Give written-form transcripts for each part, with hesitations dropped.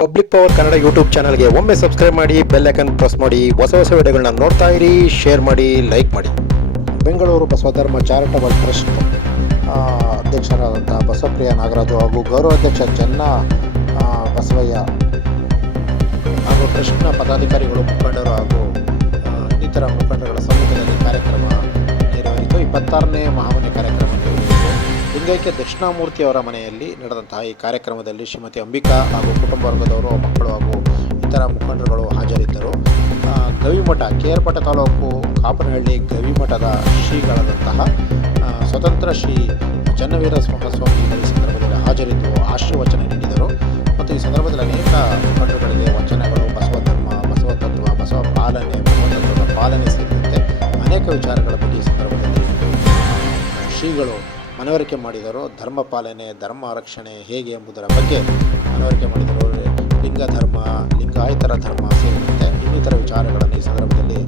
Public power Kannada YouTube ಚಾನಲ್ಗೆ ಒಮ್ಮೆ subscribe ಮಾಡಿ, ಬೆಲ್ ಐಕನ್ ಪ್ರೆಸ್ ಮಾಡಿ. ಹೊಸ ವಿಡಿಯೋಗಳನ್ನ ನೋಡ್ತಾ ಇರಿ, ಶೇರ್ ಮಾಡಿ, ಲೈಕ್ ಮಾಡಿ. ಬೆಂಗಳೂರು ಬಸವಧರ್ಮ ಚಾರಿಟಬಲ್ ಟ್ರಸ್ಟ್ ಅಧ್ಯಕ್ಷರಾದಂಥ ಬಸವಪ್ರಿಯ ನಾಗರಾಜು ಹಾಗೂ ಗೌರವಾಧ್ಯಕ್ಷ ಚೆನ್ನ ಬಸವಯ್ಯ ಹಾಗೂ ಟ್ರಸ್ಟ್ನ ಪದಾಧಿಕಾರಿಗಳು, ಮುಖಂಡರು ಹಾಗೂ ಇನ್ನಿತರ ಮುಖಂಡರುಗಳ ಸಮ್ಮುಖದಲ್ಲಿ ಕಾರ್ಯಕ್ರಮ ನೆರವೇರಿತು. 26ನೇ ಮಹಾಮನೆ ಕಾರ್ಯಕ್ರಮ ನೆರವೇರಿತು. ಲಿಂಗೈಕ್ಯ ದಕ್ಷಿಣಾಮೂರ್ತಿಯವರ ಮನೆಯಲ್ಲಿ ನಡೆದಂತಹ ಈ ಕಾರ್ಯಕ್ರಮದಲ್ಲಿ ಶ್ರೀಮತಿ ಅಂಬಿಕಾ ಹಾಗೂ ಕುಟುಂಬ ವರ್ಗದವರು, ಮಕ್ಕಳು ಹಾಗೂ ಇತರ ಮುಖಂಡರುಗಳು ಹಾಜರಿದ್ದರು. ಗವಿಮಠ, ಕೇರ್ಪಟ್ಟ ತಾಲೂಕು ಕಾಪನಹಳ್ಳಿ ಗವಿಮಠದ ಶ್ರೀಗಳಾದಂತಹ ಸ್ವತಂತ್ರ ಶ್ರೀ ಚನ್ನವೀರ ಮಹಾಸ್ವಾಮಿಗಳು ಈ ಸಂದರ್ಭದಲ್ಲಿ ಹಾಜರಿದ್ದು ಆಶೀರ್ವಚನ ನೀಡಿದರು. ಮತ್ತು ಈ ಸಂದರ್ಭದಲ್ಲಿ ಅನೇಕ ಮುಖಂಡರುಗಳಿಗೆ ವಚನಗಳು, ಬಸವ ಧರ್ಮ, ಬಸವ ತತ್ವ, ಬಸವ ಪಾಲನೆ, ಬಸವ ತತ್ವದ ಪಾಲನೆ ಸೇರಿದಂತೆ ಅನೇಕ ವಿಚಾರಗಳ ಬಗ್ಗೆ ಈ ಸಂದರ್ಭದಲ್ಲಿ ಶ್ರೀಗಳು ಮನವರಿಕೆ ಮಾಡಿದರು. ಧರ್ಮ ಪಾಲನೆ, ಧರ್ಮ ರಕ್ಷಣೆ ಹೇಗೆ ಎಂಬುದರ ಬಗ್ಗೆ ಮನವರಿಕೆ ಮಾಡಿದರು. ಲಿಂಗ ಧರ್ಮ, ಲಿಂಗಾಯತರ ಧರ್ಮ ಸೇರಿದಂತೆ ಇನ್ನಿತರ ವಿಚಾರಗಳನ್ನು ಈ ಸಂದರ್ಭದಲ್ಲಿ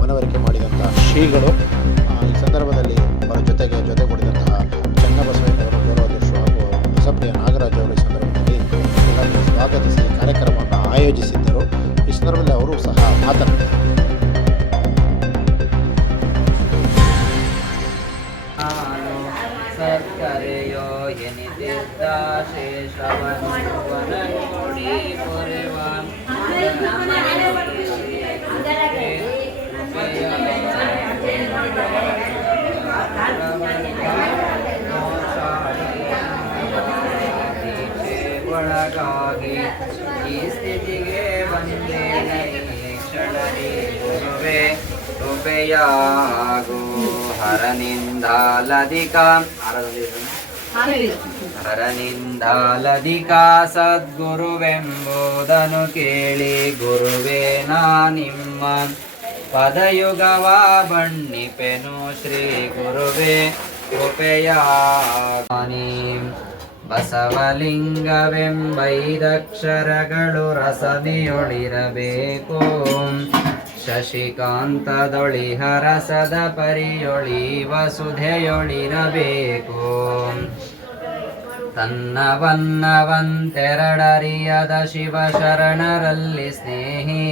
ಮನವರಿಕೆ ಮಾಡಿದಂಥ ಶ್ರೀಗಳು ಈ ಸಂದರ್ಭದಲ್ಲಿ ಅವರ ಜೊತೆಗೂಡಿದಂತಹ ಚನ್ನಬಸವಯ್ಯನವರು, ಗೌರವಾಧ್ಯಕ್ಷರು ಹಾಗೂ ಬಸವಪ್ರಿಯ ನಾಗರಾಜ್ ಅವರು ಈ ಸಂದರ್ಭದಲ್ಲಿ ಎಲ್ಲರನ್ನು ಸ್ವಾಗತಿಸಿ ಕಾರ್ಯಕ್ರಮವನ್ನು ಆಯೋಜಿಸಿದ್ದರು. ಈ ಸಂದರ್ಭದಲ್ಲಿ ಅವರು ಸಹ ಮಾತನಾಡಿದರು. ಸತ್ಕರೆಯೋ ಎನಿತಿದ್ದ ಶೇಷವನ ನೋಡಿ ಕೊರೆವ ಒಳಗಾಗಿ ಈ ಸ್ಥಿತಿಗೆ ಬಂದೇ ಕ್ಷಣದಿ ಗುರುವೇ ಕೃಪೆಯಾಗು ಹರನಿಂದಾಲಧಿಕ ಸದ್ಗುರುವೆಂಬುದನ್ನು ಕೇಳಿ ಗುರುವೇ ನಾ ನಿಮ್ಮ ಪದಯುಗವ ಬಣ್ಣಿಪೆನು ಶ್ರೀ ಗುರುವೇ ಕೃಪೆಯಾನಿ. ಬಸವಲಿಂಗವೆಂಬೈದಕ್ಷರಗಳು ರಸನೆಯೊಳಿರಬೇಕು, ಶಶಿಕಾಂತದೊಳಿಹರಸದ ಪರಿಯೊಳಿ ವಸುಧೆಯೊಳಿರಬೇಕು. ತನ್ನವನ್ನವಂತೆರಡರಿಯದ ಶಿವ ಶರಣರಲ್ಲಿ ಸ್ನೇಹಿ,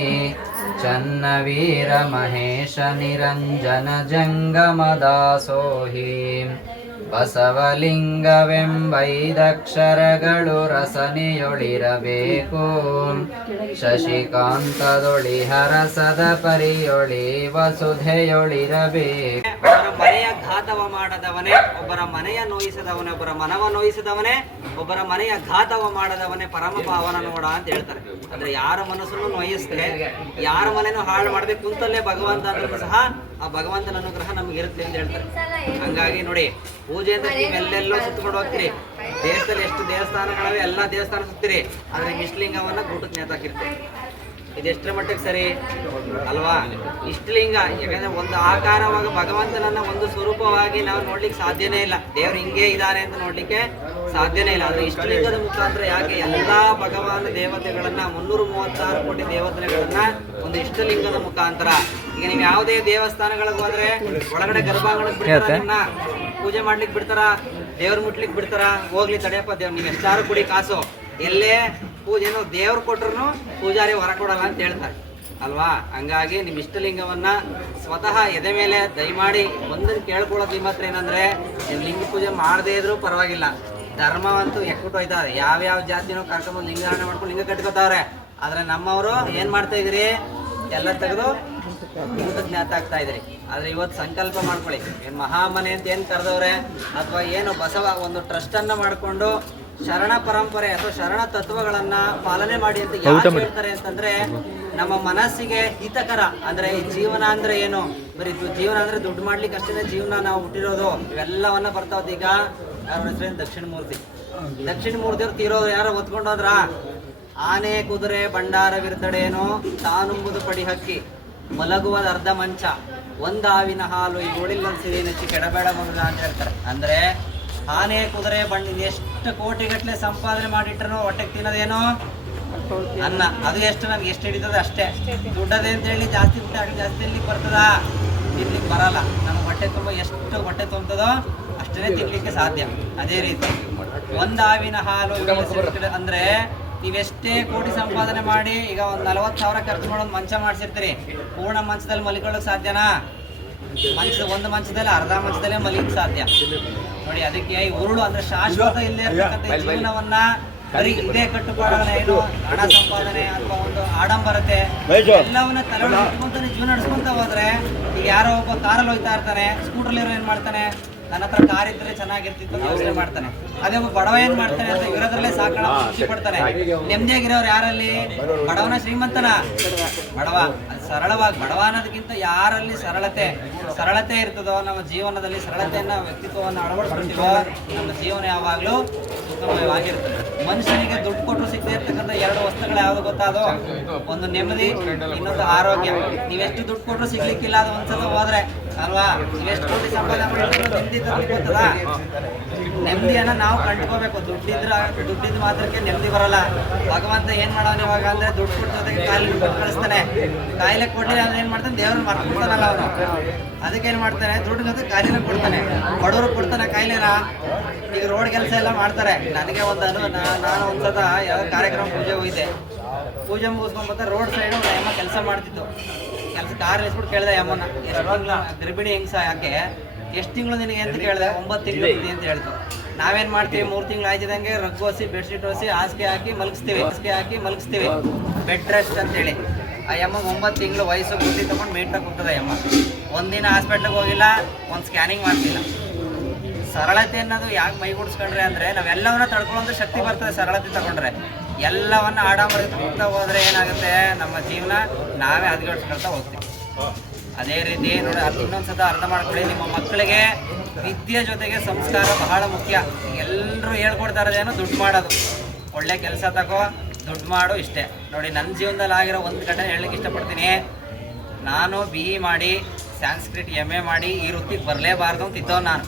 ಚನ್ನವೀರ ಮಹೇಶ ನಿರಂಜನ ಜಂಗಮದಾಸೋಹಿ. ಬಸವಲಿಂಗವೆಂಬೈದಕ್ಷರಗಳು ರಸನೆಯೊಳಿರಬೇಕು, ಶಶಿಕಾಂತದೊಳಿ ಹರಸದ ಪರಿಯೊಳಿ ವಸುಧೆಯೊಳಿರಬೇಕು. ಒಬ್ಬರ ಮನೆಯ ಘಾತವ ಮಾಡದವನೇ, ಒಬ್ಬರ ಮನೆಯ ನೋಯಿಸದವನೇ, ಒಬ್ಬರ ಮನವ ನೋಯಿಸದವನೇ, ಒಬ್ಬರ ಮನೆಯ ಘಾತವ ಮಾಡದವನೇ ಪರಮ ಪಾವನ ನೋಡ ಅಂತ ಹೇಳ್ತಾರೆ. ಅಂದ್ರೆ ಯಾರ ಮನಸ್ಸನ್ನು ನೋಯಿಸದೆ, ಯಾರ ಮನೆಯನ್ನು ಹಾಳು ಮಾಡದೆ ಕುಂತಲ್ಲೇ ಭಗವಂತ ಅಂದ್ರೂ ಸಹ ಆ ಭಗವಂತನ ಅನುಗ್ರಹ ನಮ್ಗೆ ಇರುತ್ತೆ ಅಂತ ಹೇಳ್ತಾರೆ. ಹಂಗಾಗಿ ನೋಡಿ, ಪೂಜೆ ಅಂತ ನೀವೆಲ್ಲೆಲ್ಲೋ ಸುತ್ತಕೊಂಡು ಹೋಗ್ತೀರಿ. ದೇಶದಲ್ಲಿ ಎಷ್ಟು ದೇವಸ್ಥಾನಗಳವೆ ಎಲ್ಲ ದೇವಸ್ಥಾನ ಸುತ್ತೀರಿ, ಆದ್ರೆ ಇಷ್ಟಲಿಂಗವನ್ನ ಗೂಟಕ್ಕೆ ನೇತಾಕಿರ್ತೀರಿ. ಇದೆಷ್ಟರ ಮಟ್ಟಿಗೆ ಸರಿ ಅಲ್ವಾ? ಇಷ್ಟಲಿಂಗ ಯಾಕಂದ್ರೆ ಒಂದು ಆಕಾರವಾಗಿ ಭಗವಂತನನ್ನ ಒಂದು ಸ್ವರೂಪವಾಗಿ ನಾವು ನೋಡ್ಲಿಕ್ಕೆ ಸಾಧ್ಯನೇ ಇಲ್ಲ. ದೇವ್ರು ಹಿಂಗೆ ಇದ್ದಾನೆ ಅಂತ ನೋಡ್ಲಿಕ್ಕೆ ಸಾಧ್ಯನೇ ಇಲ್ಲ. ಆದ್ರೆ ಇಷ್ಟಲಿಂಗದ ಮುಖಾಂತರ ಯಾಕೆ ಎಲ್ಲಾ ಭಗವಾನ್ ದೇವತೆಗಳನ್ನ 336 ಕೋಟಿ ದೇವತೆಗಳನ್ನ ಒಂದು ಇಷ್ಟಲಿಂಗದ ಮುಖಾಂತರ. ಈಗ ನೀವು ಯಾವುದೇ ದೇವಸ್ಥಾನಗಳಿಗೆ ಹೋದ್ರೆ ಒಳಗಡೆ ಗರ್ಭಾಂಗಣಕ್ಕೆ ಬಿಡ್ತಾರ, ಪೂಜೆ ಮಾಡ್ಲಿಕ್ಕೆ ಬಿಡ್ತಾರ, ದೇವ್ರ ಮುಟ್ಲಿಕ್ಕೆ ಬಿಡ್ತಾರ. ಹೋಗ್ಲಿ ತಡೆಯಪ್ಪ, ದೇವ್ರು ನೀವು ಎಷ್ಟಾರು ಕುಡಿ ಕಾಸು, ಎಲ್ಲೇ ಪೂಜೆನೋ ದೇವ್ರು ಕೊಟ್ರು ಪೂಜಾರಿ ಹೊರ ಕೊಡಲ್ಲ ಅಂತ ಹೇಳ್ತಾರೆ ಅಲ್ವಾ? ಹಂಗಾಗಿ ನಿಮ್ಮ ಇಷ್ಟಲಿಂಗವನ್ನ ಸ್ವತಃ ಎದೆ ಮೇಲೆ ದಯಮಾಡಿ ಒಂದನ್ನು ಕೇಳ್ಕೊಳ್ಳೋದು ನಿಮ್ಮ ಹತ್ರ ಏನಂದ್ರೆ, ಲಿಂಗ ಪೂಜೆ ಮಾಡದೇ ಇದ್ರೂ ಪರವಾಗಿಲ್ಲ, ಧರ್ಮವಂತೂ ಎಕ್ಕುಟ್ಟು ಹೋಯ್ತಾರೆ. ಯಾವ್ಯಾವ ಜಾತಿನೋ ಕರ್ಕೊಂಬಂದು ಲಿಂಗಾರಣೆ ಮಾಡ್ಕೊಂಡು ಲಿಂಗ ಕಟ್ಕೋತಾವ್ರೆ. ಆದ್ರೆ ನಮ್ಮವರು ಏನ್ ಮಾಡ್ತಾ ಇದ್ರಿ, ಎಲ್ಲ ತೆಗೆದು ಊಟಕ್ಕೆ ಜ್ಞಾತಾಗ್ತಾ ಇದ್ರಿ. ಆದ್ರೆ ಇವತ್ತು ಸಂಕಲ್ಪ ಮಾಡ್ಕೊಳ್ಳಿ, ಏನ್ ಮಹಾಮನೆ ಅಂತ ಏನ್ ಕರೆದವ್ರೆ, ಅಥವಾ ಏನು ಬಸವ ಒಂದು ಟ್ರಸ್ಟ್ ಅನ್ನ ಮಾಡ್ಕೊಂಡು ಶರಣ ಪರಂಪರೆ ಅಥವಾ ಶರಣ ತತ್ವಗಳನ್ನ ಪಾಲನೆ ಮಾಡಿ ಅಂತ ಯಾಕೆ ಹೇಳ್ತಾರೆ ಅಂತಂದ್ರೆ, ನಮ್ಮ ಮನಸ್ಸಿಗೆ ಹಿತಕರ. ಅಂದ್ರೆ ಈ ಜೀವನ ಅಂದ್ರೆ ಏನು, ಬರೀ ಜೀವನ ಅಂದ್ರೆ ದುಡ್ಡು ಮಾಡ್ಲಿಕ್ಕೆ ಅಷ್ಟೇ ಜೀವನ ನಾವು ಹುಟ್ಟಿರೋದು. ಇವೆಲ್ಲವನ್ನ ಬರ್ತಾವತ್. ಈಗ ಯಾರ ಹೆಸರೇನು, ದಕ್ಷಿಣ ಮೂರ್ತಿಯವ್ರು ತೀರೋದು ಯಾರೋ ಹೊತ್ಕೊಂಡೋದ್ರ, ಆನೆ ಕುದುರೆ ಭಂಡಾರವಿರ್ತಡೇನೋ ತಾನುಂಬುದು ಪಡಿ ಹಕ್ಕಿ, ಮಲಗುವುದು ಅರ್ಧ ಮಂಚ, ಒಂದಾವಿನ ಹಾಲು ಈ ಗೋಳಿಲ್ಲನ್ಸಿದೆ ನೆಚ್ಚಿ ಕೆಡಬೇಡ ಮನುಜ ಅಂತ ಹೇಳ್ತಾರೆ. ಅಂದ್ರೆ ಆನೆ ಕುದುರೆ ಎಷ್ಟು ಕೋಟಿಗಟ್ಟಲೆ ಸಂಪಾದನೆ ಮಾಡಿಟ್ರು ಹೊಟ್ಟೆಗೆ ತಿನ್ನೋದೇನೋ ಅನ್ನ. ಅದು ಎಷ್ಟು ನಮ್ಗೆ ಎಷ್ಟು ಹಿಡಿತದೆ ಅಷ್ಟೇ. ದುಡ್ಡದೆ ಅಂತ ಹೇಳಿ ಜಾಸ್ತಿ ಊಟ ಜಾಸ್ತಿ ತಿನ್ಲಿಕ್ಕೆ ಬರ್ತದ, ತಿನ್ಲಿಕ್ಕೆ ಬರಲ್ಲ. ನಮ್ಮ ಹೊಟ್ಟೆ ತುಂಬ ಎಷ್ಟು ಹೊಟ್ಟೆ ತುಂಬತದೋ ಅಷ್ಟೇ ತಿನ್ಲಿಕ್ಕೆ ಸಾಧ್ಯ. ಅದೇ ರೀತಿ ಒಂದಾವಿನ ಹಾಲು ಅಂದ್ರೆ ನೀವೆಷ್ಟೇ ಕೋಟಿ ಸಂಪಾದನೆ ಮಾಡಿ ಈಗ ಒಂದು 40,000 ಖರ್ಚು ಮಾಡೋದು ಮಂಚ ಮಾಡಿಸಿರ್ತೀರಿ, ಪೂರ್ಣ ಮಂಚದಲ್ಲಿ ಮಲಿಕೊಳ್ಳೋಕೆ ಸಾಧ್ಯನಾ? ಒಂದು ಮಂಚದಲ್ಲಿ ಅರ್ಧ ಮಂಚದಲ್ಲೇ ಮಲಿಗೆ ಸಾಧ್ಯ ನೋಡಿ. ಅದಕ್ಕೆ ಈ ಉರುಳು ಅಂದ್ರೆ ಶಾಶ್ವತ ಇಲ್ಲದೆ ಇರ್ತಕ್ಕಂಥ ಜೀವನವನ್ನ ಬರೀ ಇದೇ ಕಟ್ಟುಪಾಡುಗಳ ಏನು ಹಣ ಸಂಪಾದನೆ ಅಥವಾ ಒಂದು ಆಡಂಬರತೆ ಎಲ್ಲವನ್ನ ತಲೆ ಇಟ್ಕೊಂತಾನೆ ಜೀವನ ನಡೆಸ್ಕೊಂತ ಹೋದ್ರೆ, ಈಗ ಯಾರೋ ಒಬ್ಬ ಕಾರಲ್ಲಿ ಹೋಗ್ತಾ ಇರ್ತಾನೆ, ಸ್ಕೂಟರ್ಲಿ ಏನ್ ಮಾಡ್ತಾನೆ, ನನ್ನ ಹತ್ರ ಕಾರ್ ಇದ್ರೆ ಚೆನ್ನಾಗಿರ್ತಿತ್ತು ಅಂತ ಯೋಚನೆ ಮಾಡ್ತಾನೆ. ಅದೇ ಒಬ್ಬ ಬಡವ ಏನ್ ಮಾಡ್ತಾನೆ ಅಂತ ಇರೋದ್ರಲ್ಲೇ ಸಾಕಣ ಖುಷಿ ಪಡ್ತಾನೆ. ನೆಮ್ಮದಿಯಾಗಿರೋರು ಯಾರಲ್ಲಿ? ಬಡವನ ಶ್ರೀಮಂತನ? ಬಡವ. ಸರಳವಾಗಿ ಬಡವ ಅನ್ನೋದಕ್ಕಿಂತ ಯಾರಲ್ಲಿ ಸರಳತೆ ಇರ್ತದೋ, ನಮ್ಮ ಜೀವನದಲ್ಲಿ ಸರಳತೆಯನ್ನ ವ್ಯಕ್ತಿತ್ವವನ್ನು ಅಳವಡಿಸ್ಕೊಳ್ತೀವೋ ನಮ್ಮ ಜೀವನ ಯಾವಾಗಲೂ ಸುಖಮಯವಾಗಿರ್ತದೆ. ಮನುಷ್ಯನಿಗೆ ದುಡ್ಡು ಕೊಟ್ಟರು ಸಿಗದೆ ಇರ್ತಕ್ಕಂಥ 2 ವಸ್ತುಗಳು ಯಾವ್ದು ಗೊತ್ತಾದೋ? ಒಂದು ನೆಮ್ಮದಿ, ಇನ್ನೊಂದು ಆರೋಗ್ಯ. ನೀವೆಷ್ಟು ದುಡ್ಡು ಕೊಟ್ಟರು ಸಿಗ್ಲಿಕ್ಕಿಲ್ಲ ಅದು ಒಂದ್ಸಲ ಹೋದ್ರೆ ಅಲ್ವಾ? ನೀವೆಷ್ಟು ಕೋಟಿ ಸಂಪಾದನೆ ಮಾಡಿದ್ರು ನೆಮ್ಮದಿ ತರಲಿಕ್ಕೆ ಗೊತ್ತದ? ನೆಮ್ಮದಿಯನ್ನ ನಾವು ಕಂಡುಕೋಬೇಕು. ದುಡ್ಡಿದ್ ಮಾತ್ರಕ್ಕೆ ನೆಮ್ಮದಿ ಬರಲ್ಲ. ಭಗವಂತ ಏನ್ ಮಾಡೋನು ಇವಾಗ ಅಂದ್ರೆ ದುಡ್ಡು ಕೊಟ್ಟ ಜೊತೆಗೆ ಕಾಯಿಲೆ ಕೊಟ್ಟು ಕಳಿಸ್ತಾನೆ. ಕಾಯಿಲೆ ಕೊಡ್ಲಿಲ್ಲ ಅಂದ್ರೆ ಏನ್ ಮಾಡ್ತಾನೆ? ದೇವ್ರನ್ನ ಮರ್ಕೊಡ್ತಾನಲ್ಲ ಅವನು. ಅದಕ್ಕೆ ಏನ್ ಮಾಡ್ತಾನೆ? ದುಡ್ಡು ಜೊತೆ ಕಾಯಿಲೆನ ಕೊಡ್ತಾನೆ. ಬಡವರು ಕೊಡ್ತಾನೆ ಕಾಯಿಲೆನ. ಈಗ ರೋಡ್ ಕೆಲಸ ಎಲ್ಲ ಮಾಡ್ತಾರೆ. ನನಗೆ ನಾನು ಒಂದ್ಸತ ಯಾವ ಕಾರ್ಯಕ್ರಮ ಪೂಜೆ ಹೋಗಿದ್ದೆ. ಪೂಜೆ ಮುಗಿಸ್ಕೊಂಡ್ ಬರ್ತಾರೆ, ರೋಡ್ ಸೈಡ್ ಒಂದು ಅಮ್ಮ ಕೆಲಸ ಮಾಡ್ತಿತ್ತು. ಕಾರ್ ನಿಲ್ಸ್ಬಿಟ್ಟು ಕೇಳಿದೆ ಅಮ್ಮನ, ಎಷ್ಟು ತಿಂಗಳು ಗರ್ಭಿಣಿ ಹೆಂಗ್ಸ ಯಾಕೆ, ಎಷ್ಟು ತಿಂಗಳು ನಿನಗೆ ಅಂತ ಕೇಳಿದೆ. 9 ತಿಂಗಳು ಅಂತ ಹೇಳ್ತು. ನಾವೇನ್ ಮಾಡ್ತೀವಿ? 3 ತಿಂಗಳು ಆಯ್ತಿದಂಗೆ ರಗ್ಗು ಹೊಸಿ, ಬೆಡ್ಶೀಟ್ ಹೊಸಿ, ಹಾಸಿಗೆ ಹಾಕಿ ಮಲಗಿಸ್ತೀವಿ. ಬೆಡ್ ರೆಸ್ಟ್ ಅಂತೇಳಿ. ಆ ಅಮ್ಮ 9 ತಿಂಗಳು ವಯಸ್ಸು ಬುದ್ಧಿ ತಗೊಂಡು ಮೇಂಟಾಗಿ ಕೂತದೆ ಅಮ್ಮ. ಒಂದಿನ ಹಾಸ್ಪಿಟ್ಲಿಗೆ ಹೋಗಿಲ್ಲ, ಒಂದು ಸ್ಕ್ಯಾನಿಂಗ್ ಮಾಡ್ತಿಲ್ಲ. ಸರಳತೆ ಅನ್ನೋದು ಯಾಕೆ ಮೈಗೂಡಿಸ್ಕೊಂಡ್ರೆ ಅಂದ್ರೆ ನಾವೆಲ್ಲವನ್ನ ತಡ್ಕೊಳ್ಳೋ ಶಕ್ತಿ ಬರ್ತದೆ ಸರಳತೆ ತಗೊಂಡ್ರೆ. ಎಲ್ಲವನ್ನ ಆಡಂಬರದಿಂದ ಹೋದ್ರೆ ಏನಾಗುತ್ತೆ? ನಮ್ಮ ಜೀವನ ನಾವೇ ಹದಗೆಡಿಸ್ಕೊಳ್ತಾ ಹೋಗ್ತೀವಿ. ಅದೇ ರೀತಿ ನೋಡಿ, ಇನ್ನೊಂದ್ಸತ ಅರ್ಥ ಮಾಡ್ಕೊಳ್ಳಿ, ನಿಮ್ಮ ಮಕ್ಕಳಿಗೆ ವಿದ್ಯೆ ಜೊತೆಗೆ ಸಂಸ್ಕಾರ ಬಹಳ ಮುಖ್ಯ. ಎಲ್ಲರೂ ಹೇಳ್ಕೊಡ್ತಾ ಇರೋದೇನು? ದುಡ್ಡು ಮಾಡೋದು, ಒಳ್ಳೆ ಕೆಲಸ ತಗೋ, ದುಡ್ಡು ಮಾಡು, ಇಷ್ಟೇ. ನೋಡಿ, ನನ್ನ ಜೀವನದಲ್ಲಿ ಆಗಿರೋ ಒಂದು ಘಟನೆ ಹೇಳಲಿಕ್ಕೆ ಇಷ್ಟಪಡ್ತೀನಿ. ನಾನು BE ಮಾಡಿ ಸಂಸ್ಕೃತ್ MA ಮಾಡಿ ಈ ವೃತ್ತಿಗೆ ಬರಲೇಬಾರ್ದು ಅಂತ ಇದ್ದವನು. ನಾನು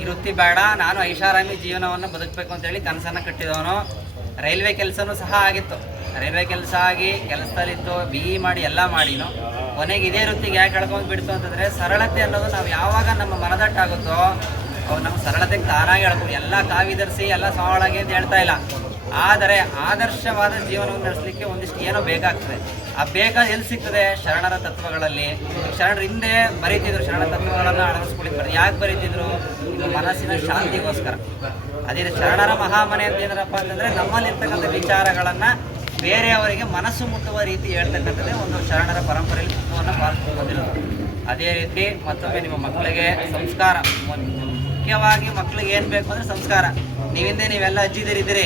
ಈ ವೃತ್ತಿ ಬೇಡ, ನಾನು ಐಷಾರಾಮಿ ಜೀವನವನ್ನು ಬದುಕಬೇಕು ಅಂತೇಳಿ ಕನಸನ್ನು ಕಟ್ಟಿದವನು. ರೈಲ್ವೆ ಕೆಲಸನೂ ಸಹ ಆಗಿತ್ತು. ರೈಲ್ವೆ ಕೆಲಸ ಆಗಿ ಕೆಲಸದಲ್ಲಿತ್ತು, BE ಮಾಡಿ ಎಲ್ಲ ಮಾಡಿನು. ಕೊನೆಗೆ ಇದೇ ವೃತ್ತಿಗೆ ಯಾಕೆ ಕಳ್ಕೊಂಡು ಬಿಡ್ತು ಅಂತಂದರೆ, ಸರಳತೆ ಅನ್ನೋದು ನಾವು ಯಾವಾಗ ನಮ್ಮ ಮನದಟ್ಟಾಗುತ್ತೋ ಅವು ನಮ್ಮ ಸರಳತೆಗೆ ತಾನಾಗಿ ಹೇಳ್ಬೋದು. ಎಲ್ಲ ಕಾವಿಧರಿಸಿ ಎಲ್ಲ ಸವಾಳಾಗಿ ಅಂತ ಹೇಳ್ತಾ ಇಲ್ಲ. ಆದರೆ ಆದರ್ಶವಾದ ಜೀವನವನ್ನು ನಡೆಸಲಿಕ್ಕೆ ಒಂದಿಷ್ಟು ಏನೋ ಬೇಕಾಗ್ತದೆ. ಆ ಬೇಕಾದ ಎಲ್ಲಿ ಸಿಗ್ತದೆ? ಶರಣರ ತತ್ವಗಳಲ್ಲಿ. ಶರಣರ ಹಿಂದೆ ಬರೀತಿದ್ರು, ಶರಣ ತತ್ವಗಳನ್ನು ಅಳವಡಿಸ್ಕೊಳ್ಳಿಕ್ಕೆ ಯಾಕೆ ಬರೀತಿದ್ರು? ನಿಮ್ಮ ಮನಸ್ಸಿನ ಶಾಂತಿಗೋಸ್ಕರ. ಅದೇ ಶರಣರ ಮಹಾಮನೆ ಅಂತ ಏನರಪ್ಪ ಅಂತಂದರೆ, ನಮ್ಮಲ್ಲಿರ್ತಕ್ಕಂಥ ವಿಚಾರಗಳನ್ನು ಬೇರೆಯವರಿಗೆ ಮನಸ್ಸು ಮುಟ್ಟುವ ರೀತಿ ಹೇಳ್ತಕ್ಕಂಥದ್ದೇ ಒಂದು ಶರಣರ ಪರಂಪರೆಯಲ್ಲಿ ತತ್ವವನ್ನು ಪಾಲಿಸ್ಕೊಂಡು ಬಂದಿರೋದು. ಅದೇ ರೀತಿ ಮತ್ತೊಮ್ಮೆ ನಿಮ್ಮ ಮಕ್ಕಳಿಗೆ ಸಂಸ್ಕಾರ, ಮುಖ್ಯವಾಗಿ ಮಕ್ಕಳಿಗೆ ಏನು ಬೇಕು ಅಂದರೆ ಸಂಸ್ಕಾರ. ನೀವೆಲ್ಲ ಅಜ್ಜಿದಿರಿದ್ದೀರಿ,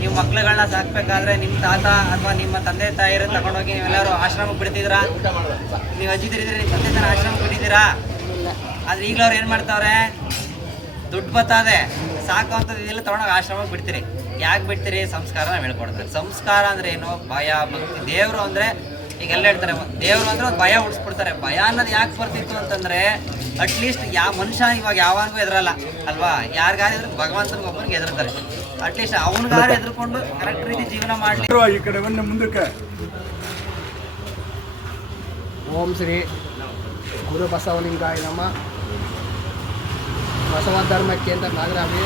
ನೀವು ಮಕ್ಳುಗಳನ್ನ ಸಾಕಬೇಕಾದ್ರೆ ನಿಮ್ಮ ತಾತ ಅಥವಾ ನಿಮ್ಮ ತಂದೆ ತಾಯಿರು ತಗೊಂಡೋಗಿ ನೀವೆಲ್ಲರೂ ಆಶ್ರಮಕ್ಕೆ ಬಿಡ್ತಿದ್ದೀರಾ? ನೀವು ಅಜ್ಜಿದಿರಿದ್ದೀರಿ, ನಿಮ್ಮ ತಂದೆ ತಾಯಿ ಆಶ್ರಮಕ್ಕೆ ಬಿಟ್ಟಿದ್ದೀರಾ? ಆದರೆ ಈಗಲೂ ಅವ್ರು ಏನು ಮಾಡ್ತಾವ್ರೆ? ದುಡ್ಡು ಬತ್ತದೆ ಸಾಕು ಅಂಥದ್ದು ಇದೆಲ್ಲ ತೊಗೊಂಡೋಗಿ ಆಶ್ರಮಕ್ಕೆ ಬಿಡ್ತೀರಿ. ಯಾಕೆ ಬಿಡ್ತೀರಿ? ಸಂಸ್ಕಾರನ ಹೇಳ್ಕೊಡ್ತಾರೆ. ಸಂಸ್ಕಾರ ಅಂದರೆ ಏನು? ಭಯ, ಭಕ್ತಿ. ದೇವರು ಅಂದರೆ ಈಗೆಲ್ಲ ಹೇಳ್ತಾರೆ, ದೇವರು ಅಂದರೆ ಒಂದು ಭಯ ಉಳಿಸ್ಬಿಡ್ತಾರೆ. ಭಯ ಅನ್ನೋದು ಯಾಕೆ ಬರ್ತಿತ್ತು ಅಂತಂದರೆ, ಅಟ್ಲೀಸ್ಟ್ ಯಾವ ಮನುಷ್ಯ ಇವಾಗ ಯಾವಾಗೂ ಎದುರಲ್ಲ ಅಲ್ವಾ? ಯಾರಿಗಾರಿದ್ರು ಭಗವಂತನಿಗೆ ಒಬ್ಬನಿಗೆ ಎದುರ್ತಾರೆ. ಅಟ್ಲೀಸ್ಟ್ ಅವನಿಗಾರು ಎದುರ್ಕೊಂಡು ಕರೆಕ್ಟ್ ರೀತಿ ಜೀವನ ಮಾಡಲಿ. ಈ ಕಡೆ ಬಂದು ಮುಂದಕ್ಕೆ. ಓಂ ಶ್ರೀ ಗುರು ಬಸವಲಿಂಗಾಯ ನಮ. ಬಸವ ಧರ್ಮ ಕೇಂದ್ರ ನಾಗರಾವಿ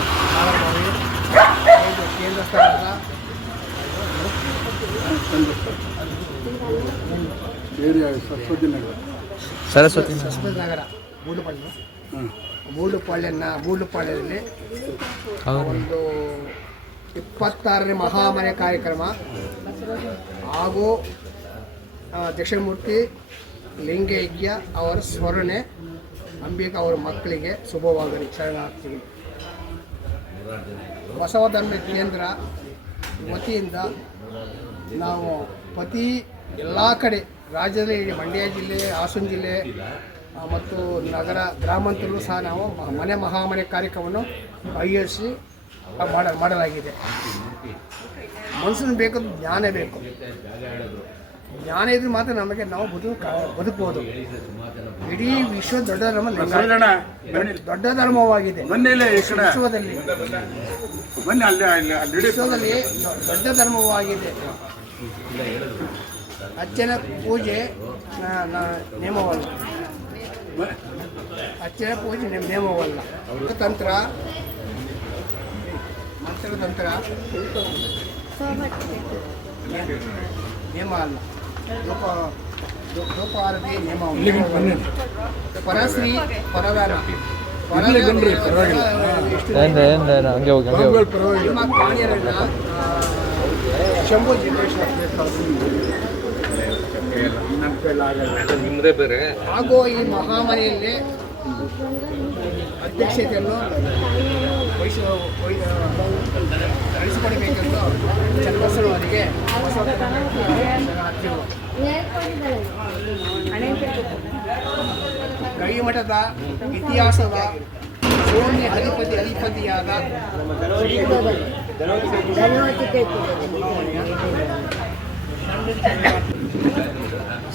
ಕೇಂದ್ರ ಸ್ಥಳದ ಸರಸ್ವತಿ ನಗರ ಮೂಡುಪಾಳ್ಯದಲ್ಲಿ ಒಂದು 26ನೇ ಮಹಾಮನೆ ಕಾರ್ಯಕ್ರಮ ಹಾಗೂ ದಕ್ಷಿಣಮೂರ್ತಿ ಲಿಂಗೈಕ್ಯ ಅವರ ಸ್ಮರಣೆ. ಅಂಬಿಕಾ ಅವರ ಮಕ್ಕಳಿಗೆ ಶುಭವಾಗಲಿ. ಶರಣಾರ್ಥಿ. ಬಸವ ಧರ್ಮ ಕೇಂದ್ರ ವತಿಯಿಂದ ನಾವು ಪ್ರತಿ ಎಲ್ಲ ಕಡೆ ರಾಜ್ಯದಲ್ಲಿ, ಮಂಡ್ಯ ಜಿಲ್ಲೆ, ಹಾಸನ ಜಿಲ್ಲೆ ಮತ್ತು ನಗರ ಗ್ರಾಮಾಂತರಲ್ಲೂ ಸಹ ನಾವು ಮಹಾಮನೆ ಕಾರ್ಯಕ್ರಮವನ್ನು ಆಯೋಜಿಸಿ ಮಾಡಲಾಗಿದೆ. ಮನುಷ್ಯನ ಬೇಕಾದ ಜ್ಞಾನ ಬೇಕು. ಜ್ಞಾನ ಇದ್ರೆ ಮಾತ್ರ ನಾವು ಬದುಕಬಹುದು. ಇಡೀ ವಿಶ್ವ ದೊಡ್ಡ ಧರ್ಮವಾಗಿದೆ. ವಿಶ್ವದಲ್ಲಿ ದೊಡ್ಡ ಧರ್ಮವಾಗಿದೆ. ಅರ್ಚನೆ ಪೂಜೆ ನೇಮವಲ್ಲ. ಮಂತ್ರತಂತ್ರ ನೇಮ ಅಲ್ಲ, ಲೋಪಹಾರತಿ ನೇಮ. ಪರಶ್ರೀ ಪರದಾನ ನಿಮ್ಮ ಕಾಣಿಯರನ್ನ ಶಂಭು ಹಾಗೂ ಈ ಮಹಾಮನೆಯಲ್ಲಿ ಅಧ್ಯಕ್ಷತೆಯನ್ನು ನಡೆಸಿಕೊಡಬೇಕೆಂದು ಚನ್ನಬಸವನಿಗೆ ಗವಿಮಠದ ಇತಿಹಾಸದ ಸೋನ್ಯ ಅಧಿಪತಿಯಾದ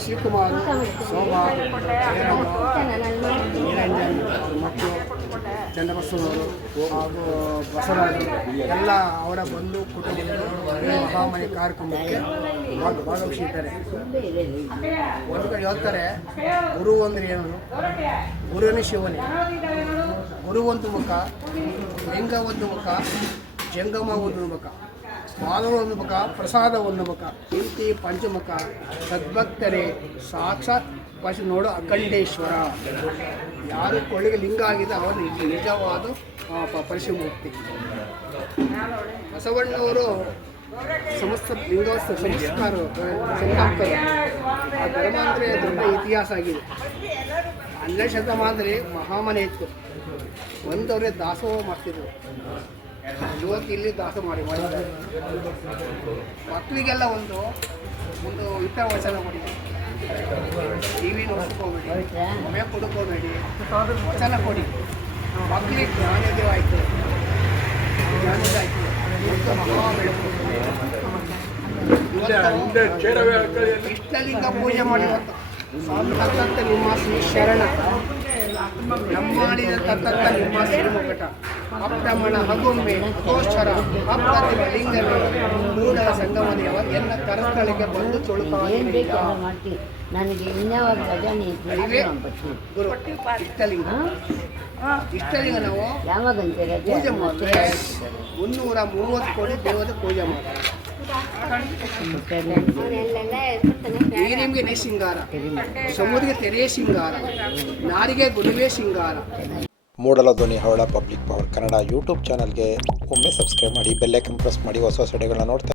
ಶಿವಕುಮಾರ್, ಶೋಭಾ, ನಿರಂಜನ್ ಮತ್ತು ಚನ್ನಬಸವನವರು ಹಾಗೂ ಬಸವರಾಜು ಎಲ್ಲ ಅವರ ಬಂಧು ಕುಟುಂಬಗಳು ಮಹಾಮನೆ ಕಾರ್ಯಕ್ರಮಕ್ಕೆ ಭಾಗವಹಿಸಿದ್ದಾರೆ. ಒಂದು ಕಡೆ ಹೇಳ್ತಾರೆ, ಗುರು ಅಂದರೆ ಏನು? ಗುರುವೇ ಶಿವನೇ. ಗುರು ಒಂದು ಮುಖ, ಲಿಂಗ ಒಂದು ಮುಖ, ಜಂಗಮ ಒಂದು ಮುಖ, ಮಾಧವ ಒಂದು ಮುಖ, ಪ್ರಸಾದ ಒಂದು ಮುಖ, ಇಂತಿ ಪಂಚಮುಖ, ಸದ್ಭಕ್ತರೇ ಸಾಕ್ಷಾತ್ ಪಶು ನೋಡು ಅಖಂಡೇಶ್ವರ. ಯಾರು ಕೊಳ್ಳಿಗೆ ಲಿಂಗ ಆಗಿದೆ ಅವನು ನಿಜವಾದ ಪರಿಶುಮೂರ್ತಿ. ಬಸವಣ್ಣವರು ಸಮಸ್ತ ಲಿಂಗೋತ್ಸವ ಸಂಸ್ಕಾರರು, ಸಂಘಾಪಕರು. ಆ ಧರ್ಮಾಂತರೇ ದೊಡ್ಡ ಇತಿಹಾಸ ಆಗಿದೆ. 12ನೇ ಶತಮಾನದಲ್ಲಿ ಮಹಾಮನೆ ಇತ್ತು. ಒಂದವರೇ ದಾಸೋಹ ಮಾಡ್ತಿದ್ರು. ಇವತ್ತು ಇಲ್ಲಿ ದಾಸ ಮಾಡಿದ್ದಾರೆ. ಮಕ್ಕಳಿಗೆಲ್ಲ ಒಂದು ಹಿತವಚನ ಕೊಡಿ, ಟಿ ವಿ ನೋಡ್ಕೋಬೇಡಿ, ಮನೆ ಕೊಡ್ಕೋಬೇಡಿ, ವಚನ ಕೊಡಿ. ಮಕ್ಕಳಿಗೆ ಜ್ಞಾನೋದಯ ಆಯಿತು, ಜ್ಞಾನೋದಯ ಆಯಿತು. ಇಷ್ಟಲಿಂಗ ಪೂಜೆ ಮಾಡಿ ತತ್ತಂತ ನಿಮ್ಮ ಶ್ರೀ ಶರಣ ನಮ್ಮಾಡಿದ ತತ್ತಂತ ನಿಮ್ಮ ಶ್ರೀಮುಕಟ ಅಪ್ರಮಣ ಹಗುಮ್ಮೆ ಗೋಚರ ಅಪ್ರತಿಮ ಲಿಂಗವೇ ಮೂಢರ ಸಂಗಮದೇವ ಎನ್ನ ಕರತಳಿಗೆ ಬಂದು ತೊಳುಕಾಗಿ ನನಗೆ ಇನ್ಯಾವಾಗ ಗುರು ಇಷ್ಟಲಿಂಗ. ಇಷ್ಟಲಿಂಗ ನಾವು ಯಾವಾಗಂತೆ ಪೂಜೆ ಮಾಡಿದ್ರೆ 330 ಕೋಟಿ ದೇವದ ಪೂಜೆ ಮಾಡ್ತಾರೆ. ನೀರಿಮ್ಗೆ ಶೃಂಗಾರ, ಸಮುದ್ರಿಗೆ ತೆರೆಯೇ ಶೃಂಗಾರ, ನಾರಿಗೆ ಗುರುವೇ ಶೃಂಗಾರ. ಮೂಡಲ ಧ್ವನಿ ಹವಳ ಪಬ್ಲಿಕ್ ಪವರ್ ಕನ್ನಡ ಯೂಟ್ಯೂಬ್ ಚಾನಲ್ಗೆ ಒಮ್ಮೆ ಸಬ್ಸ್ಕ್ರೈಬ್ ಮಾಡಿ, ಬೆಲ್ ಐಕಾನ್ ಪ್ರೆಸ್ ಮಾಡಿ, ಹೊಸ ವಿಡಿಯೋಗಳನ್ನ ನೋಡ್ತಾ